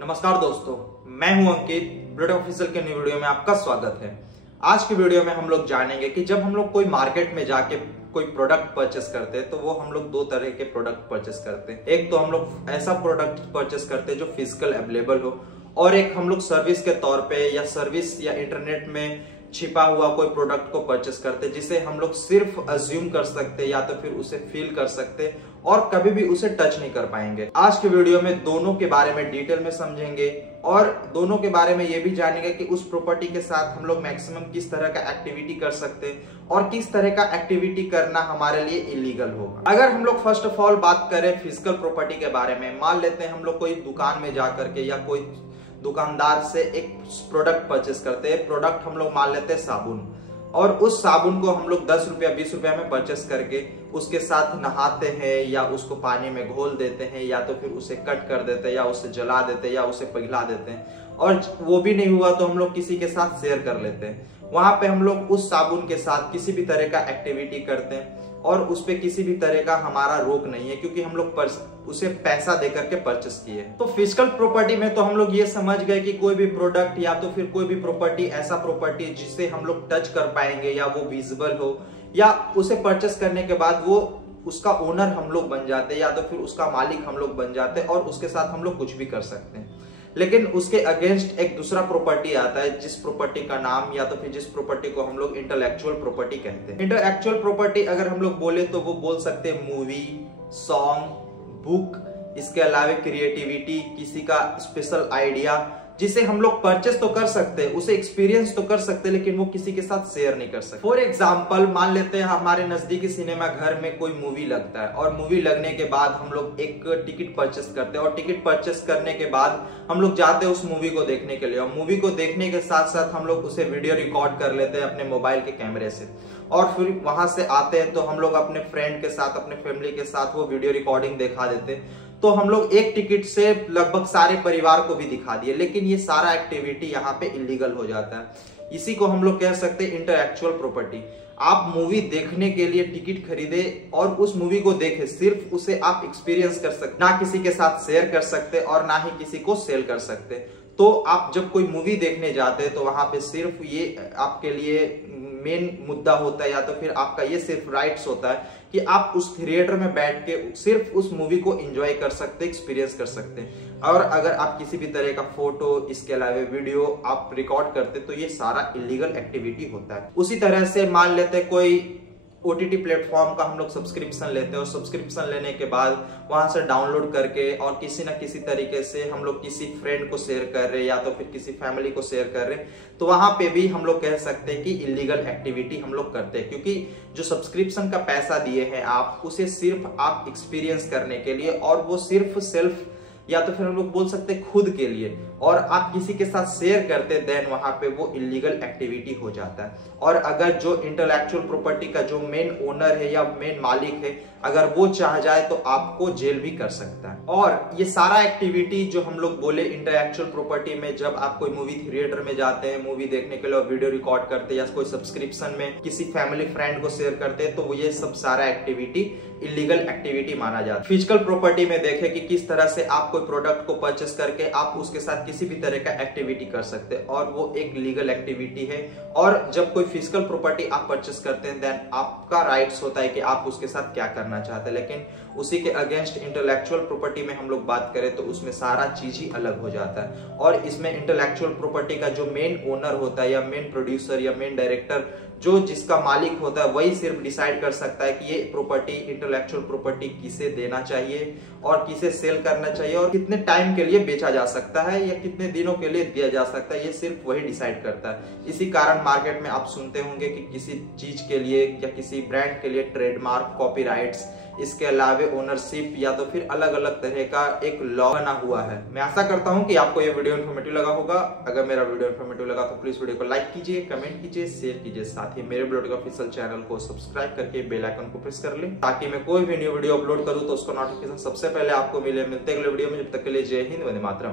नमस्कार दोस्तों, मैं हूं अंकित। ब्लड ऑफिशियल के न्यू वीडियो में आपका स्वागत है। आज की वीडियो में हम लोग जानेंगे कि जब हम लोग कोई मार्केट में जाके कोई प्रोडक्ट परचेस करते हैं तो वो हम लोग दो तरह के प्रोडक्ट परचेस करते हैं। एक तो हम लोग ऐसा प्रोडक्ट परचेस करते हैं जो फिजिकल अवेलेबल हो, और एक हम लोग सर्विस के तौर पे या सर्विस या इंटरनेट में छिपा हुआ कोई प्रोडक्ट को परचेस करते हैं जिसे हम लोग सिर्फ अज्यूम कर सकते हैं या तो फिर उसे फील कर सकते हैं और कभी भी उसे टच नहीं कर पाएंगे। आज के वीडियो में दोनों के बारे में डिटेल में समझेंगे और दोनों के बारे में ये भी जानेंगे कि उस प्रॉपर्टी के साथ हम लोग मैक्सिमम किस तरह का एक्टिविटी कर सकते हैं और किस तरह का एक्टिविटी करना हमारे लिए इलीगल होगा। अगर हम लोग फर्स्ट ऑफ ऑल बात करें फिजिकल प्रॉपर्टी के बारे में, मान लेते हैं हम लोग कोई दुकान में जाकर के या कोई दुकानदार से एक प्रोडक्ट परचेस करते हैं। प्रोडक्ट हम लोग मान लेते हैं साबुन, और उस साबुन को हम लोग 10 रुपया 20 रुपया में परचेस करके उसके साथ नहाते हैं या उसको पानी में घोल देते हैं या तो फिर उसे कट कर देते हैं या उसे जला देते हैं या उसे पिघला देते हैं, और वो भी नहीं हुआ तो हम लोग किसी के साथ शेयर कर लेते हैं। वहां पे हम लोग उस साबुन के साथ किसी भी तरह का एक्टिविटी करते हैं और उस पे किसी भी तरह का हमारा रोक नहीं है, क्योंकि हम लोग उसे पैसा देकर के परचेस किए। तो फिजिकल प्रॉपर्टी में तो हम लोग ये समझ गए कि कोई भी प्रोडक्ट या तो फिर कोई भी प्रॉपर्टी ऐसा प्रॉपर्टी जिसे हम लोग टच कर पाएंगे या वो विजिबल हो, या उसे परचेस करने के बाद वो उसका ओनर हम लोग बन जाते हैं या तो फिर उसका मालिक हम लोग बन जाते हैं और उसके साथ हम लोग कुछ भी कर सकते हैं। लेकिन उसके अगेंस्ट एक दूसरा प्रॉपर्टी आता है जिस प्रॉपर्टी का नाम या तो फिर जिस प्रॉपर्टी को हम लोग इंटेलेक्चुअल प्रॉपर्टी कहते हैं। इंटेलेक्चुअल प्रॉपर्टी अगर हम लोग बोले तो वो बोल सकते हैं मूवी, सॉन्ग, बुक, इसके अलावा क्रिएटिविटी, किसी का स्पेशल आइडिया जिसे हम लोग परचेस तो कर सकते हैं, उसे एक्सपीरियंस तो कर सकते हैं, लेकिन वो किसी के साथ शेयर नहीं कर सकते। फॉर एग्जांपल मान लेते हैं हमारे नजदीकी सिनेमा घर में कोई मूवी लगता है और मूवी लगने के बाद हम लोग एक टिकट परचेस करते हैं, और टिकट परचेस करने के बाद हम लोग जाते हैं उस मूवी को देखने के लिए, और मूवी को देखने के साथ साथ हम लोग उसे वीडियो रिकॉर्ड कर लेते हैं अपने मोबाइल के कैमरे से, और फिर वहां से आते हैं तो हम लोग अपने फ्रेंड के साथ, अपने फैमिली के साथ वो वीडियो रिकॉर्डिंग दिखा देते हैं। तो हम लोग एक टिकट से लगभग सारे परिवार को भी दिखा दिए, लेकिन ये सारा एक्टिविटी यहाँ पे इलीगल हो जाता है। इसी को हम लोग कह सकते हैं इंटेलेक्चुअल प्रॉपर्टी। आप मूवी देखने के लिए टिकट खरीदे और उस मूवी को देखे, सिर्फ उसे आप एक्सपीरियंस कर सकते, ना किसी के साथ शेयर कर सकते और ना ही किसी को सेल कर सकते। तो आप जब कोई मूवी देखने जाते हैं तो वहां पे सिर्फ ये आपके लिए मेन मुद्दा होता है या तो फिर आपका ये सिर्फ राइट्स होता है कि आप उस थिएटर में बैठ के सिर्फ उस मूवी को एंजॉय कर सकते, एक्सपीरियंस कर सकते हैं। और अगर आप किसी भी तरह का फोटो, इसके अलावा वीडियो आप रिकॉर्ड करते तो ये सारा इलीगल एक्टिविटी होता है। उसी तरह से मान लेते हैं कोई OTT प्लेटफॉर्म का हम लोग सब्सक्रिप्शन लेते हैं, और सब्सक्रिप्शन लेने के बाद वहां से डाउनलोड करके और किसी ना किसी तरीके से हम लोग किसी फ्रेंड को शेयर कर रहे हैं या तो फिर किसी फैमिली को शेयर कर रहे हैं, तो वहां पे भी हम लोग कह सकते हैं कि इलीगल एक्टिविटी हम लोग करते हैं, क्योंकि जो सब्सक्रिप्शन का पैसा दिए हैं आप उसे सिर्फ आप एक्सपीरियंस करने के लिए, और वो सिर्फ सेल्फ या तो फिर हम लोग बोल सकते हैं खुद के लिए, और आप किसी के साथ शेयर करते देन वहां पे वो इलीगल एक्टिविटी हो जाता है। और अगर जो इंटेलेक्चुअल प्रॉपर्टी का जो मेन ओनर है या मेन मालिक है, अगर वो चाह जाए तो आपको जेल भी कर सकता है। और ये सारा एक्टिविटी जो हम लोग बोले इंटेलेक्चुअल प्रॉपर्टी में, जब आप कोई मूवी थिएटर में जाते हैं मूवी देखने के लिए और वीडियो रिकॉर्ड करते हैं या कोई सब्सक्रिप्शन में किसी फैमिली फ्रेंड को शेयर करते हैं, तो वो ये सब सारा एक्टिविटी इलीगल एक्टिविटी माना जाता है। फिजिकल प्रॉपर्टी में देखें कि किस तरह से आप कोई प्रोडक्ट को परचेस करके आप उसके साथ किसी भी तरह का एक्टिविटी कर सकते हैं, और वो एक लीगल एक्टिविटी है। और जब कोई फिजिकल प्रॉपर्टी आप परचेस करते हैं देन आपका राइट्स होता है कि आप उसके साथ क्या करना चाहते हैं। लेकिन उसी के अगेंस्ट इंटेलेक्चुअल प्रॉपर्टी में हम लोग बात करें तो उसमें सारा चीज ही अलग हो जाता है, और इसमें इंटेलेक्चुअल प्रॉपर्टी का जो मेन ओनर होता है या मेन प्रोड्यूसर या मेन डायरेक्टर, जो जिसका मालिक होता है, वही सिर्फ डिसाइड कर सकता है कि ये प्रॉपर्टी, इंटेलेक्चुअल प्रॉपर्टी किसे देना चाहिए और किसे सेल करना चाहिए, और कितने टाइम के लिए बेचा जा सकता है या कितने दिनों के लिए दिया जा सकता है, ये सिर्फ वही डिसाइड करता है। इसी कारण मार्केट में आप सुनते होंगे कि किसी चीज के लिए या किसी ब्रांड के लिए ट्रेडमार्क, कॉपीराइट्स, इसके अलावा ओनरशिप या तो फिर अलग अलग तरह का एक लॉ बना हुआ है। मैं आशा करता हूं कि आपको ये वीडियो इन्फॉर्मेटिव लगा होगा। अगर मेरा वीडियो इन्फॉर्मेटिव लगा तो प्लीज वीडियो को लाइक कीजिए, कमेंट कीजिए, शेयर कीजिए, साथ ही मेरे ब्लॉग ऑफिशियल चैनल को सब्सक्राइब करके बेल आइकन को प्रेस कर लें, ताकि मैं कोई भी न्यू वीडियो अपलोड करूं तो उसका नोटिफिकेशन सबसे पहले आपको मिले। मिलते हैं अगले वीडियो में, जब तक के लिए जय हिंद, वंदे मातरम।